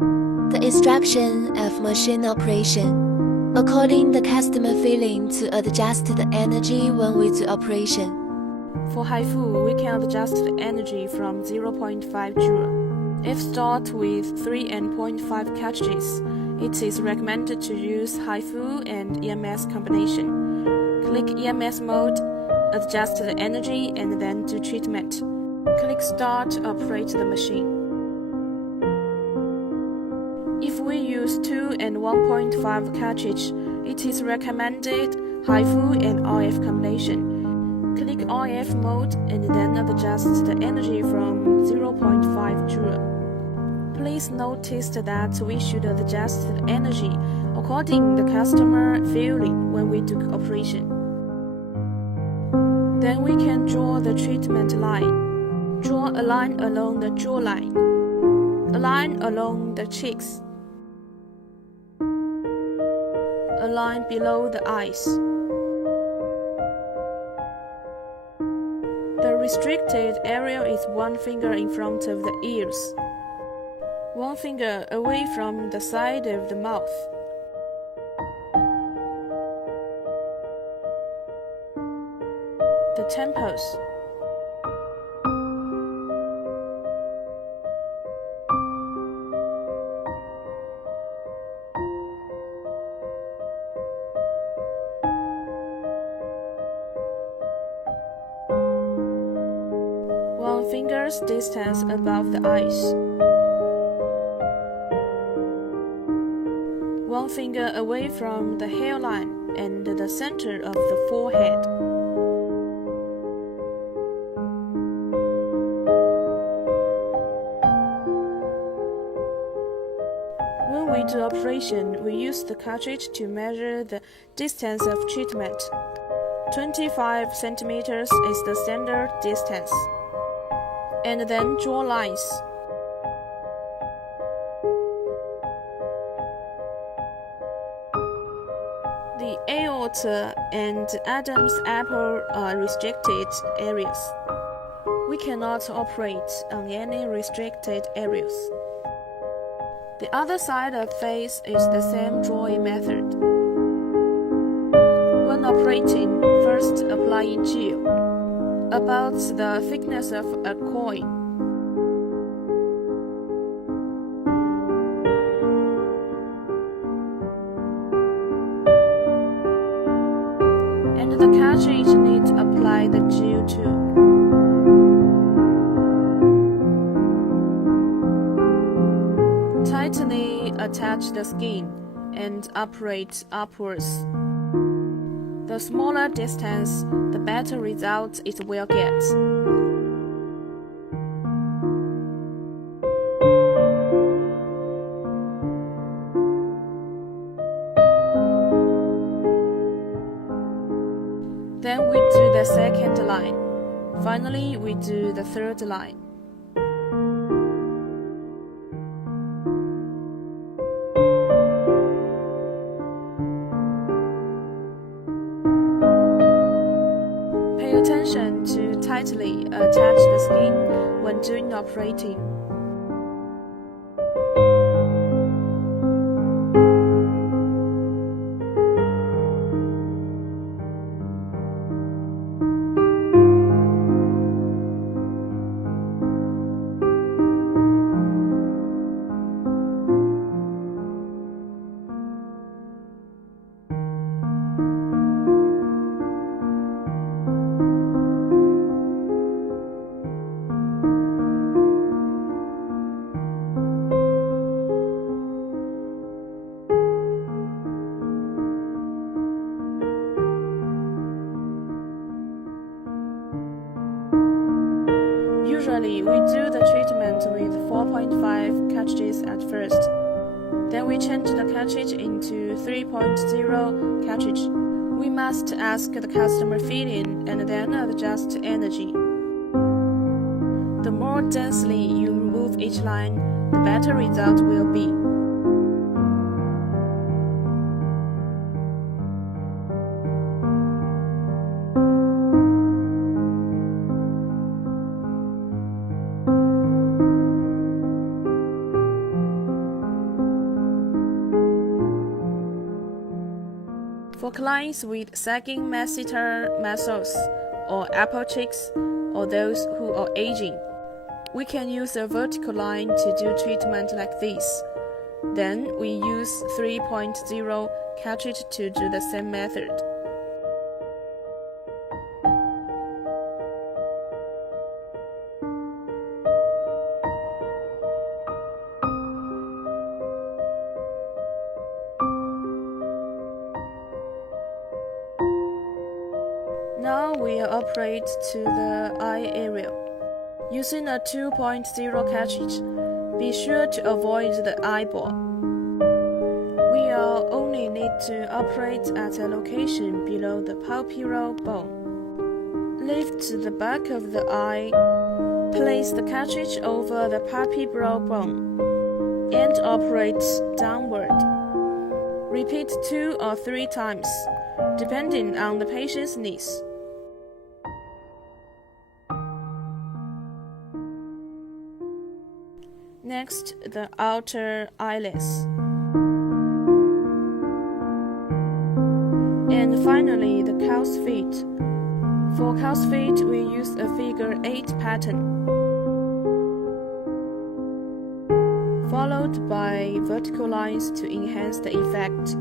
The instruction of machine operation. According the customer feeling to adjust the energy when we do operation. For HIFU, we can adjust the energy from 0.5 joule. If stored with 3 and 0.5 cartridges, it is recommended to use HIFU and EMS combination. Click EMS mode, adjust the energy, and then do treatment. Click Start to operate the machine. If we use 2 and 1.5 cartridge, it is recommended HIFU and RF combination. Click RF mode and then adjust the energy from 0.5 joule. Please notice that we should adjust the energy according to the customer feeling when we do operation. Then we can draw the treatment line. Draw a line along the jawline, a line along the cheeks, a line below the eyes. The restricted area is 1 finger in front of the ears, 1 finger away from the side of the mouth. The temples. One finger's distance above the eyes. 1 finger away from the hairline and the center of the forehead. When we do operation, we use the cartridge to measure the distance of treatment. 25 centimeters is the standard distance. And then draw lines. The aorta and Adam's apple are restricted areas. We cannot operate on any restricted areas. The other side of face is the same drawing method. When operating, first applying gel, about the thickness of a coin. And the cartridge needs to apply the gel too. Tightly attach the skin and operate upwards. The smaller distance, the better result it will get. Then we do the second line. Finally, we do the third line. Pay attention to tightly attach the skin when doing operating. Usually, we do the treatment with 4.5 cartridges at first. Then we change the cartridge into 3.0 cartridge. We must ask the customer feeling and then adjust energy. The more densely you remove each line, the better result will be. For clients with sagging masseter muscles or apple cheeks, or those who are aging, we can use a vertical line to do treatment like this. Then we use 3.0 cartridge to do the same method. Now we'll operate to the eye area. Using a 2.0 cartridge, be sure to avoid the eyeball. We'll only need to operate at a location below the palpebral bone. Lift the back of the eye, place the cartridge over the palpebral bone, and operate downward. Repeat 2 or 3 times, depending on the patient's needs. Next, the outer eyelids. And finally, the cow's feet. For cow's feet, we use a figure 8 pattern, followed by vertical lines to enhance the effect.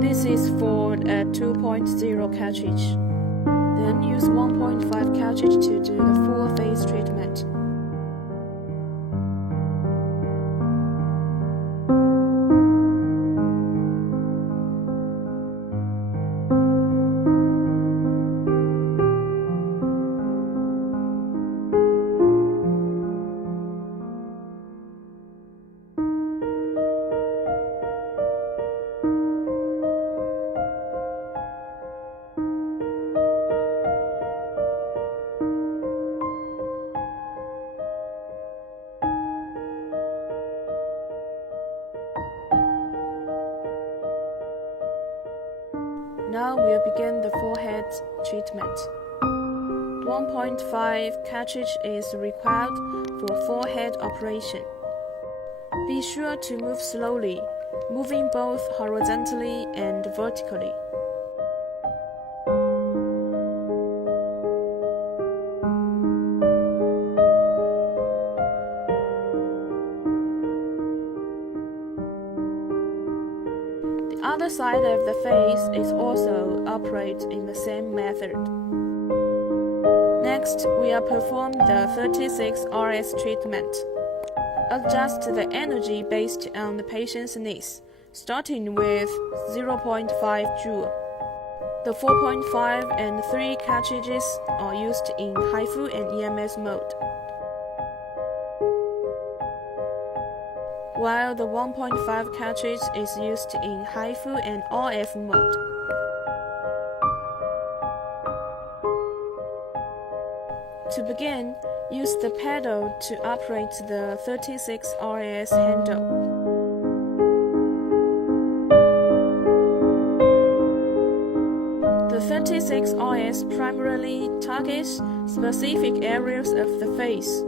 This is for a 2.0 cartridge. Then use 1.5 cartridge to do the full face treatment. Now we'll begin the forehead treatment. 1.5 cartridge is required for forehead operation. Be sure to move slowly, moving both horizontally and vertically. The other side of the face is also operated in the same method. Next, we'll perform the 36 RS treatment. Adjust the energy based on the patient's needs, starting with 0.5 joule. The 4.5 and 3 cartridges are used in HIFU and EMS mode, while the 1.5 cartridge is used in HIFU and RF mode. To begin, use the pedal to operate the 36 RS handle. The 36 RS primarily targets specific areas of the face.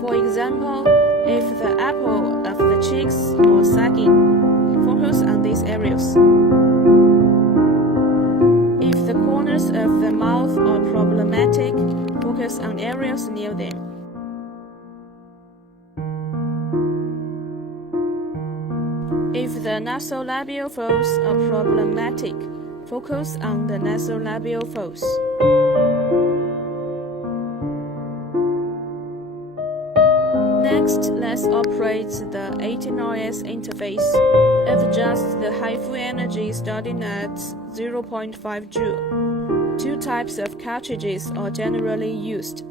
For example, if the apple of the cheeks are sagging, focus on these areas. If the corners of the mouth are problematic, focus on areas near them. If the nasolabial folds are problematic, focus on the nasolabial folds. Next, let's operate the 18RS interface. Adjust the HIFU energy starting at 0.5 joule. 2 types of cartridges are generally used.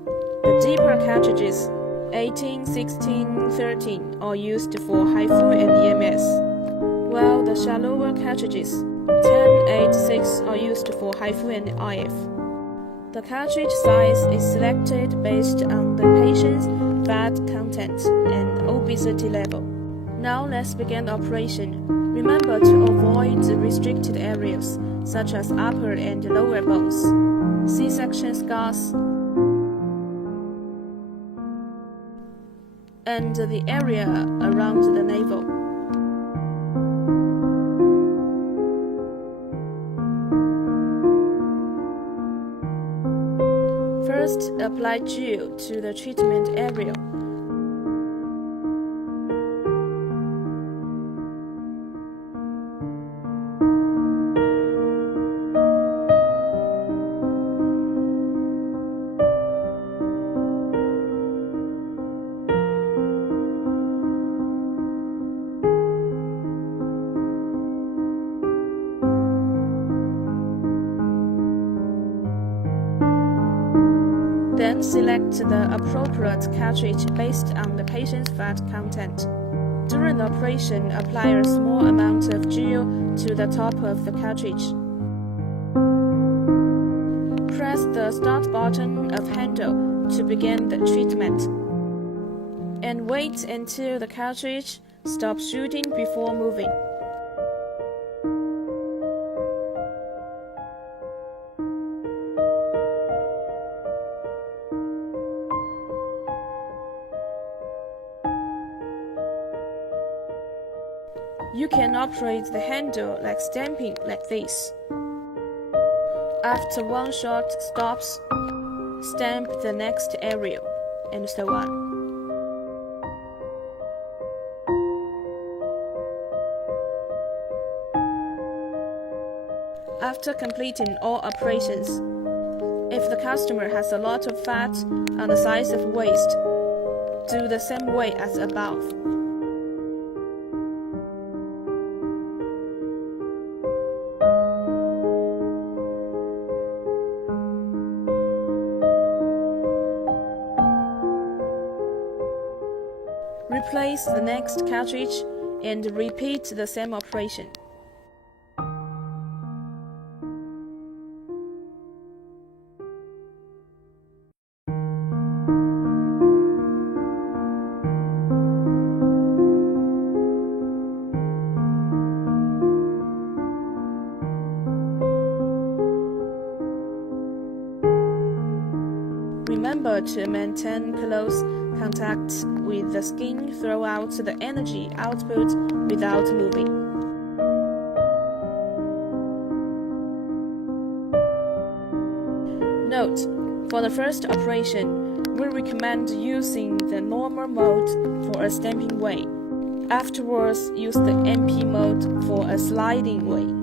The deeper cartridges, 18, 16, 13, are used for HIFU and EMS, while the shallower cartridges, 10, 8, 6, are used for HIFU and IF. The cartridge size is selected based on the patient's fat content, and obesity level. Now let's begin the operation. Remember to avoid the restricted areas, such as upper and lower bones, C-section scars, and the area around the navel. First, apply gel to the treatment area. Then select the appropriate cartridge based on the patient's fat content. During the operation, apply a small amount of gel to the top of the cartridge. Press the start button of handle to begin the treatment. And wait until the cartridge stops shooting before moving. You can operate the handle like stamping like this. After one shot stops, stamp the next area, and so on. After completing all operations, if the customer has a lot of fat on the sides of waist, do the same way as above. Replace the next cartridge and repeat the same operation. Remember to maintain close contact with the skin throughout the energy output without moving. Note: for the first operation, we recommend using the normal mode for a stamping way. Afterwards, use the MP mode for a sliding way.